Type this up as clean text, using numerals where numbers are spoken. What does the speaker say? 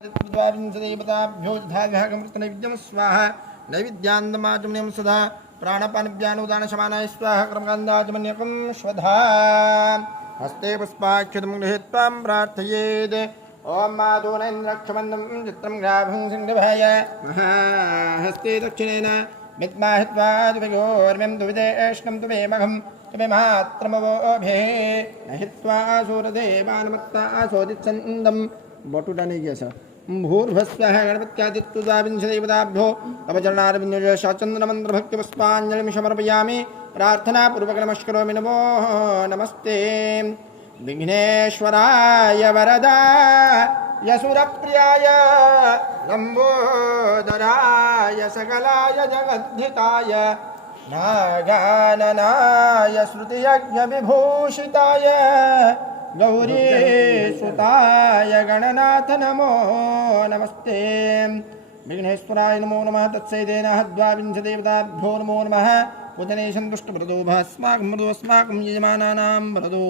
द्वाविंशदेवताभ्यो तथा विहागमृतनैवेद्यं स्वाहा नैवेद्यान्दमाचमनीयं सदा प्राणपानव्यानुदानशमानाय स्वाहा कर्मकान्दाचमन्यकं स्वधा हस्ते पुष्पाक्षतं गृहीत्वां प्रार्थयेत् ॐ माधुनेन्द्रक्षमन्दं चित्रं ग्राभं सिंहभाय हस्ते दक्षिणेन विद्माहित्वा द्विगोर्म्यं दुविदेष्णं तुमे मघं तुमे मात्रमवोभिः नहित्वा सूरदेवानमत्ता सोदित्सन्दं बटुटा नहीं किया सर भूर्भस्वः गणपत्यादित्युद्वाविंशदेवताभ्यो तव चरणारविन्दशाचन्द्रमन्त्रभक्तिपुष्पाञ्जलिं समर्पयामि प्रार्थनापूर्वक नमस्करोमि नमो नमस्ते विघ्नेश्वराय वरदाय सुरप्रियाय लम्बोदराय सकलाय जगद्धिताय नागाननाय श्रुतियज्ञविभूषिताय गौरी सुताय गणनाथ नमो नमस्ते विघ्नेश्वराय नमो नमः तत्सैदेन द्वाविंशदेवताभ्यो नमो नमः पूजने सन्तुष्टप्रदो भस्माकं मृदो अस्माकं यजमानानां वरदो